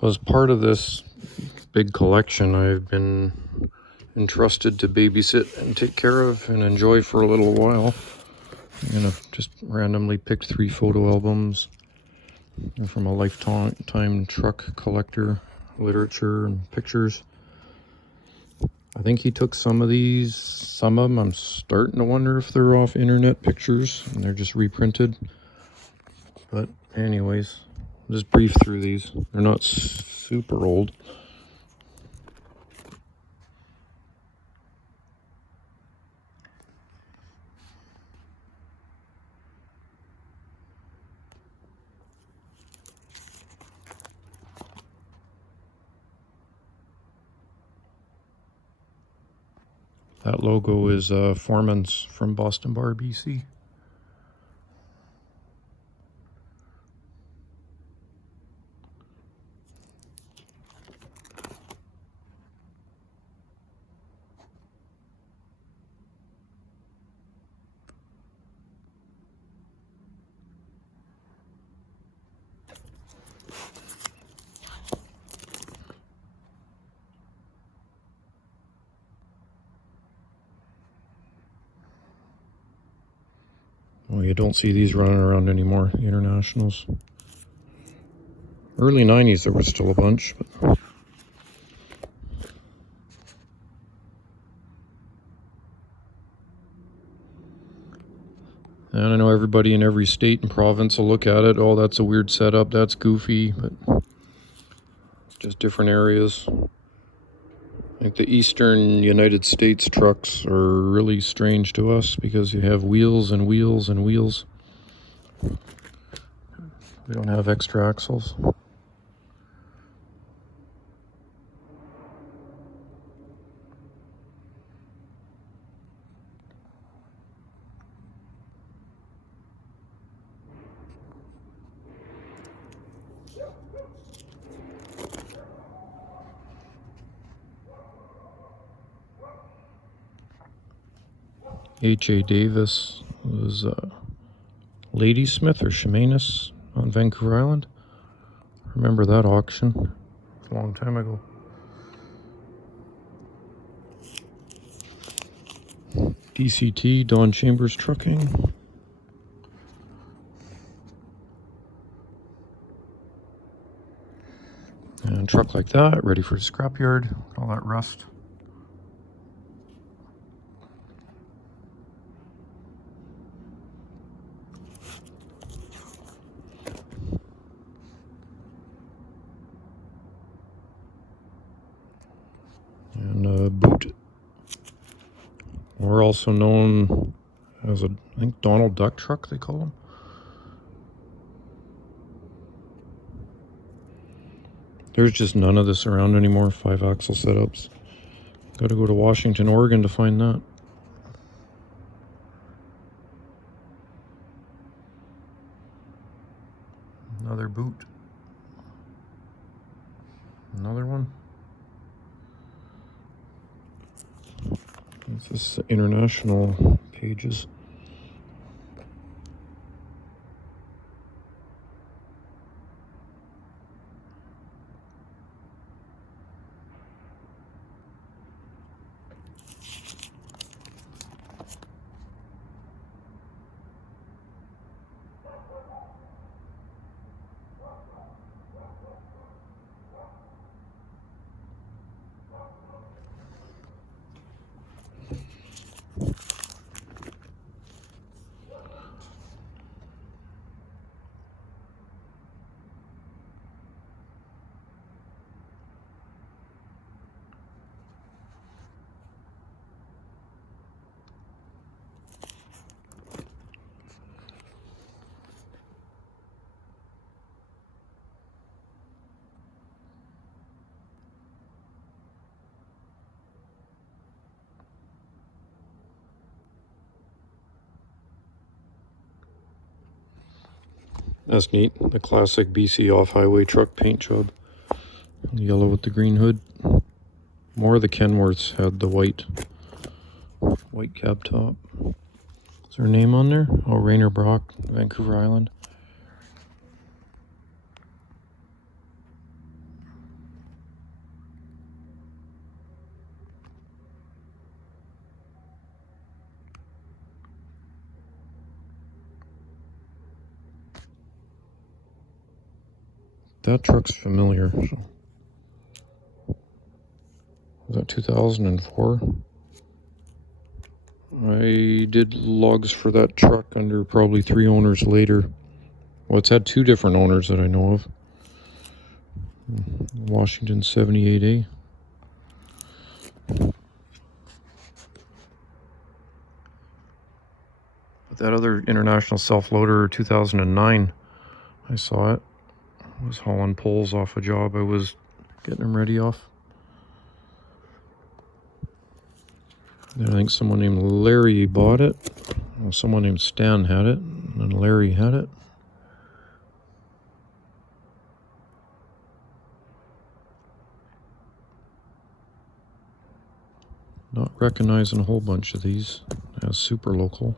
So as part of this big collection, I've been entrusted to babysit and take care of and enjoy for a little while. And I've just randomly picked 3 photo albums from a lifetime truck collector, literature and pictures. I think he took some of these. Some of them I'm starting to wonder if they're off internet pictures and they're just reprinted. But anyways, I'll just brief through these. They're not super old. That logo is Foreman's from Boston Bar, BC. Well, you don't see these running around anymore, the Internationals. Early 90s there was still a bunch, but and I know everybody in every state and province will look at it. Oh, that's a weird setup, that's goofy, but it's just different areas. I think the eastern United States trucks are really strange to us because you have wheels and wheels and wheels. We don't have extra axles. H.A. Davis was Ladysmith or Chemainus on Vancouver Island. Remember that auction? It's a long time ago. DCT, Don Chambers Trucking. And a truck like that, ready for the scrapyard. All that rust. And a boot. Or also known as I think Donald Duck truck, they call them. There's just none of this around anymore, 5-axle setups. Gotta go to Washington, Oregon to find that. Another boot. Another one. This is international pages. That's neat. The classic BC off-highway truck paint job. Yellow with the green hood. More of the Kenworths had the white cab top. Is there a name on there? Oh, Rainer Brock, Vancouver Island. that truck's familiar. So. Was that 2004? I did logs for that truck under probably 3 owners later. Well, it's had 2 different owners that I know of. Washington 78A. But that other International Self-Loader 2009, I saw it. I was hauling poles off a job I was getting them ready off. And I think someone named Larry bought it. Well, someone named Stan had it, and then Larry had it. Not recognizing a whole bunch of these as super local.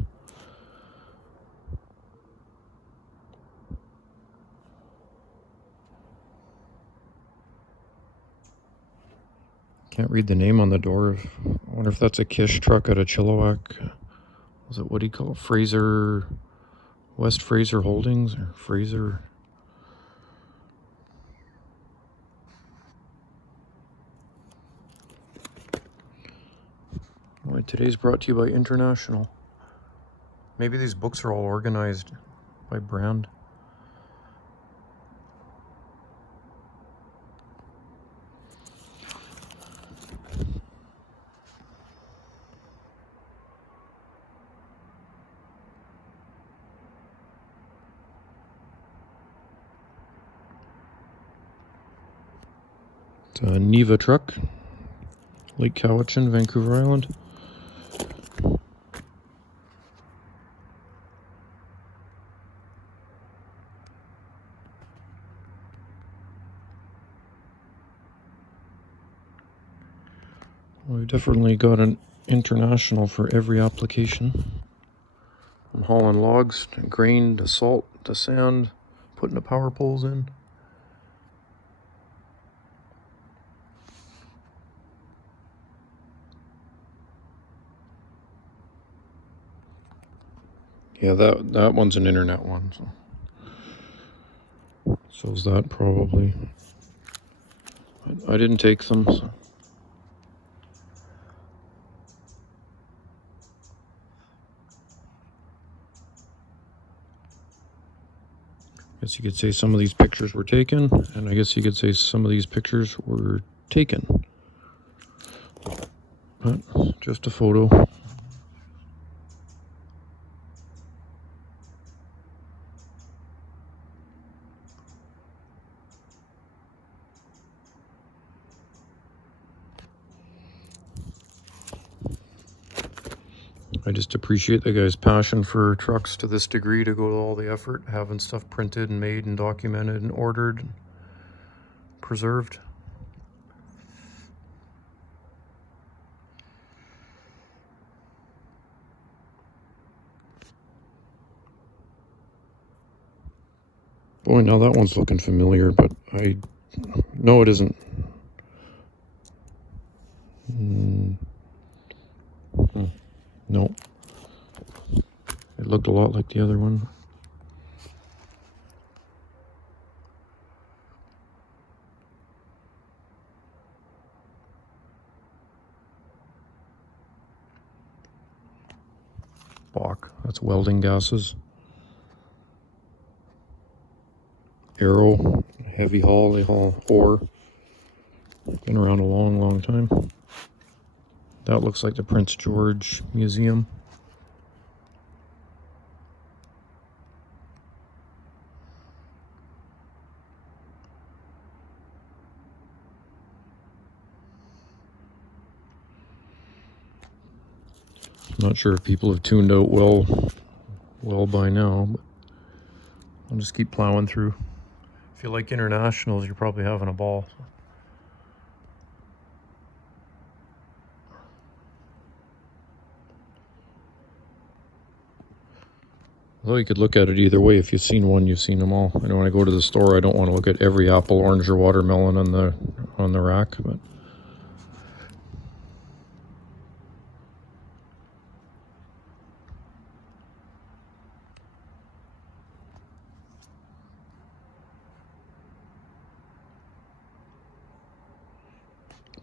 Can't read the name on the door. I wonder if that's a Kish truck out of Chilliwack. Was it, what do you call it? Fraser, West Fraser Holdings, or Fraser? Boy, today's brought to you by International. Maybe these books are all organized by brand. It's a Neva truck, Lake Cowichan, Vancouver Island. We've definitely got an International for every application. I'm hauling logs, to grain, to salt, to sand, putting the power poles in. Yeah, that one's an internet one. So's that probably. I didn't take them. So. I guess you could say some of these pictures were taken, and I guess you could say some of these pictures were taken. But just a photo. I just appreciate the guy's passion for trucks to this degree, to go to all the effort, having stuff printed and made and documented and ordered and preserved. Boy, now that one's looking familiar, but no, it isn't. No. It looked a lot like the other one. Bach, that's welding gases. Arrow, heavy haul, they haul ore. Been around a long, long time. That looks like the Prince George Museum. I'm not sure if people have tuned out well by now, but I'll just keep plowing through. If you like internationals, you're probably having a ball. Although you could look at it either way. If you've seen one, you've seen them all. I know when I go to the store, I don't want to look at every apple, orange, or watermelon on the rack, but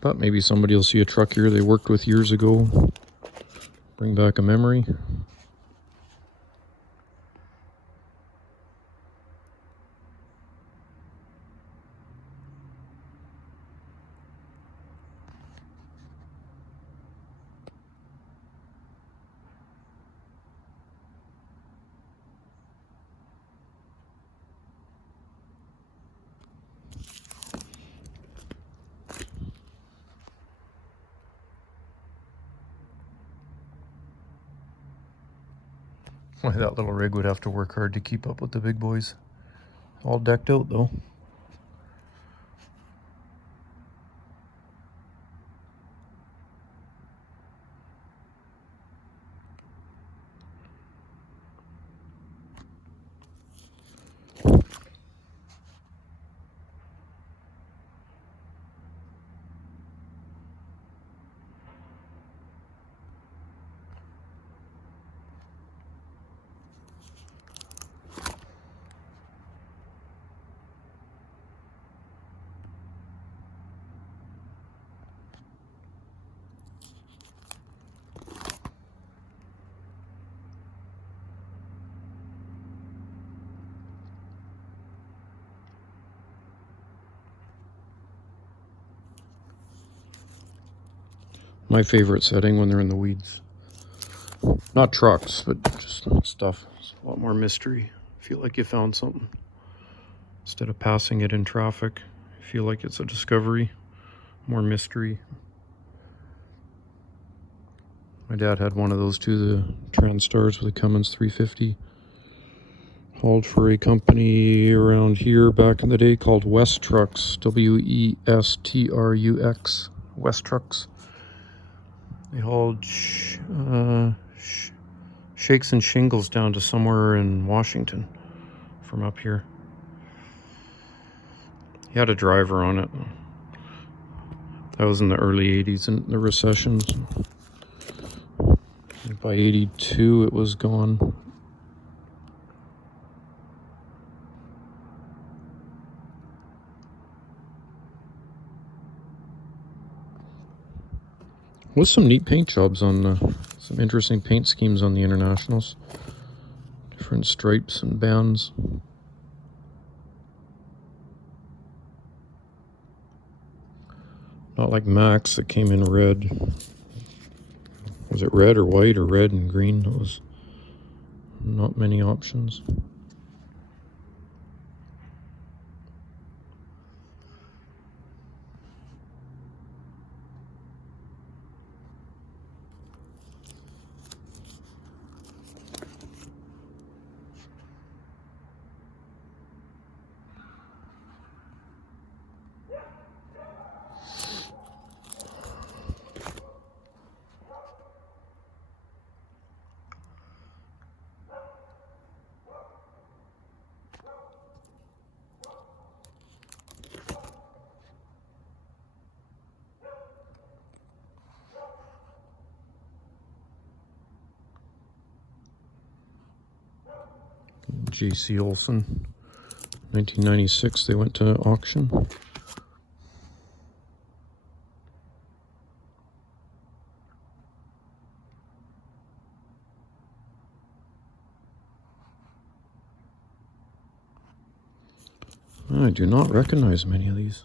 Thought maybe somebody will see a truck here they worked with years ago. Bring back a memory. That little rig would have to work hard to keep up with the big boys. All decked out though. My favorite setting when they're in the weeds. Not trucks, but just stuff. It's a lot more mystery. Feel like you found something. Instead of passing it in traffic, I feel like it's a discovery. More mystery. My dad had one of those too, the Transtars with the Cummins 350. Hauled for a company around here back in the day called West Trucks. Westrux. West Trucks. They hauled shakes and shingles down to somewhere in Washington from up here. He had a driver on it. That was in the early 80s and the recessions. By 82 it was gone. With some neat paint jobs on some interesting paint schemes on the Internationals. Different stripes and bands. Not like Max that came in red. Was it red or white or red and green? That was not many options. J.C. Olson, 1996, they went to auction. I do not recognize many of these.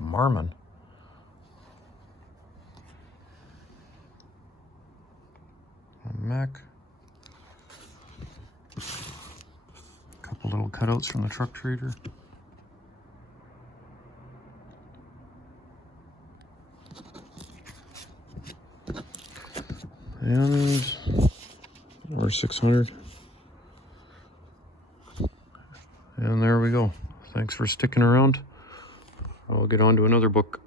Marmon. Mac. A couple little cutouts from the truck trader. And R600. And there we go. Thanks for sticking around. I'll get on to another book.